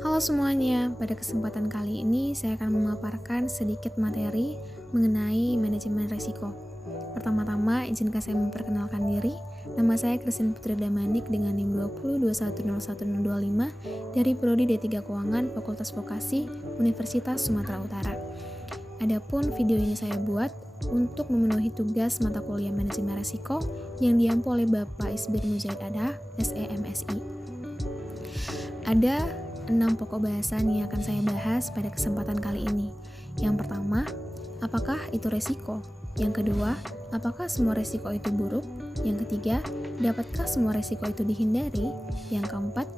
Halo semuanya, pada kesempatan kali ini saya akan memaparkan sedikit materi mengenai manajemen risiko. Pertama-tama, izinkan saya memperkenalkan diri. Nama saya Christine Putri Damanik dengan NIM 2021011025 dari Prodi D3 Keuangan Fakultas Vokasi Universitas Sumatera Utara. Adapun video ini saya buat untuk memenuhi tugas mata kuliah manajemen risiko yang diampu oleh Bapak Isbir Muzaid Adah, SEMSI. Ada 6 pokok bahasan yang akan saya bahas pada kesempatan kali ini. Yang pertama, apakah itu resiko? Yang kedua, apakah semua resiko itu buruk? Yang ketiga, dapatkah semua resiko itu dihindari? Yang keempat,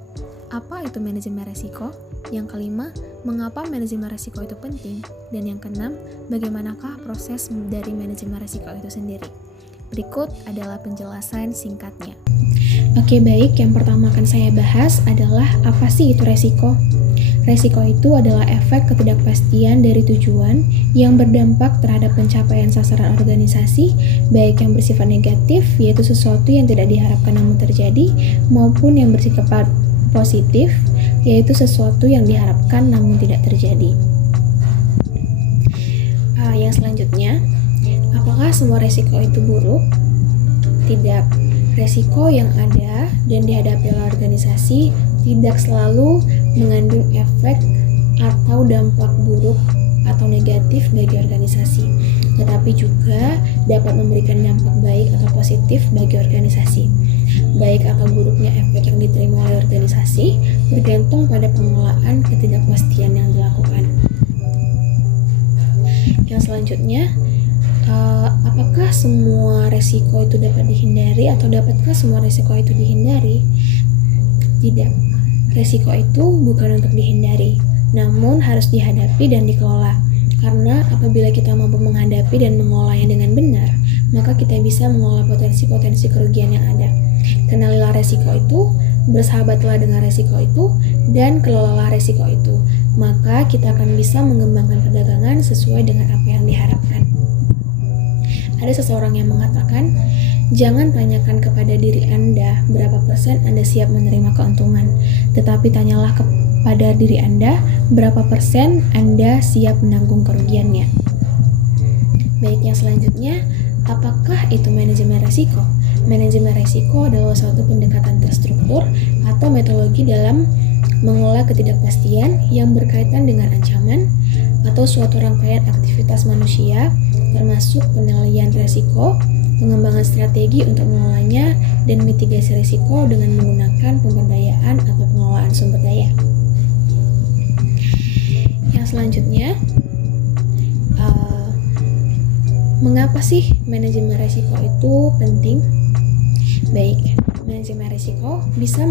apa itu manajemen resiko? Yang kelima, mengapa manajemen resiko itu penting? Dan yang keenam, bagaimanakah proses dari manajemen resiko itu sendiri? Berikut adalah penjelasan singkatnya. Oke, baik, yang pertama akan saya bahas adalah apa sih itu resiko? Resiko itu adalah efek ketidakpastian dari tujuan yang berdampak terhadap pencapaian sasaran organisasi, baik yang bersifat negatif, yaitu sesuatu yang tidak diharapkan namun terjadi, maupun yang bersifat positif, yaitu sesuatu yang diharapkan namun tidak terjadi. Yang selanjutnya, apakah semua resiko itu buruk? Tidak. Resiko yang ada dan dihadapi oleh organisasi tidak selalu mengandung efek atau dampak buruk atau negatif bagi organisasi, tetapi juga dapat memberikan dampak baik atau positif bagi organisasi. Baik atau buruknya efek yang diterima oleh organisasi bergantung pada pengelolaan ketidakpastian yang dilakukan. Yang selanjutnya, apakah semua resiko itu dapat dihindari atau dapatkah semua resiko itu dihindari? Tidak. Resiko itu bukan untuk dihindari, namun harus dihadapi dan dikelola. Karena apabila kita mampu menghadapi dan mengolahnya dengan benar, maka kita bisa mengolah potensi-potensi kerugian yang ada. Kenalilah resiko itu, bersahabatlah dengan resiko itu, dan kelolalah resiko itu. Maka kita akan bisa mengembangkan perdagangan sesuai dengan apa yang diharapkan. Ada seseorang yang mengatakan, jangan tanyakan kepada diri Anda berapa persen Anda siap menerima keuntungan, tetapi tanyalah kepada diri Anda berapa persen Anda siap menanggung kerugiannya. Baik, yang selanjutnya, apakah itu manajemen risiko? Manajemen risiko adalah suatu pendekatan terstruktur atau metodologi dalam mengolah ketidakpastian yang berkaitan dengan ancaman atau suatu rangkaian aktivitas manusia, termasuk penilaian risiko, pengembangan strategi untuk mengolahnya, dan mitigasi risiko dengan menggunakan pemberdayaan atau pengelolaan sumber daya. Yang selanjutnya, mengapa sih manajemen risiko itu penting? Baik, manajemen risiko bisa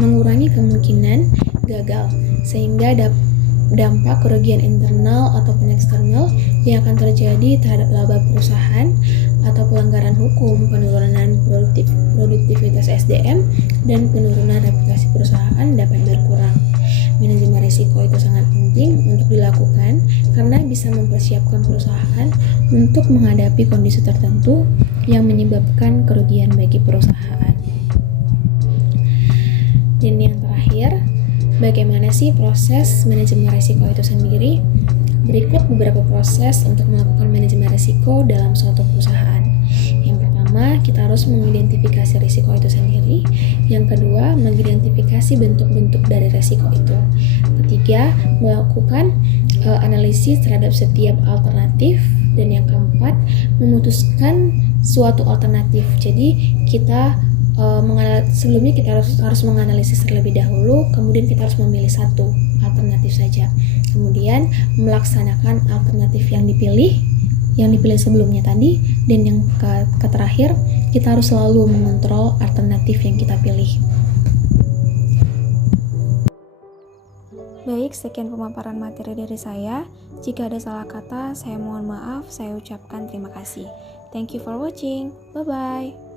mengurangi kemungkinan gagal, sehingga dampak kerugian internal ataupun eksternal yang akan terjadi terhadap laba perusahaan atau pelanggaran hukum, penurunan produktivitas SDM, dan penurunan reputasi perusahaan dapat berkurang. Manajemen risiko itu sangat penting untuk dilakukan karena bisa mempersiapkan perusahaan untuk menghadapi kondisi tertentu yang menyebabkan kerugian bagi perusahaan. Dan yang terakhir, bagaimana sih proses manajemen risiko itu sendiri? Berikut beberapa proses untuk melakukan manajemen risiko dalam suatu perusahaan. Yang pertama, kita harus mengidentifikasi risiko itu sendiri. Yang kedua, mengidentifikasi bentuk-bentuk dari risiko itu. Ketiga, melakukan analisis terhadap setiap alternatif. Dan yang keempat, memutuskan suatu alternatif. Jadi, sebelumnya kita harus menganalisis terlebih dahulu, kemudian kita harus memilih satu alternatif saja. Kemudian melaksanakan alternatif yang dipilih sebelumnya tadi, dan yang terakhir kita harus selalu mengontrol alternatif yang kita pilih. Baik, sekian pemaparan materi dari saya. Jika ada salah kata, saya mohon maaf, saya ucapkan terima kasih. Thank you for watching. Bye-bye.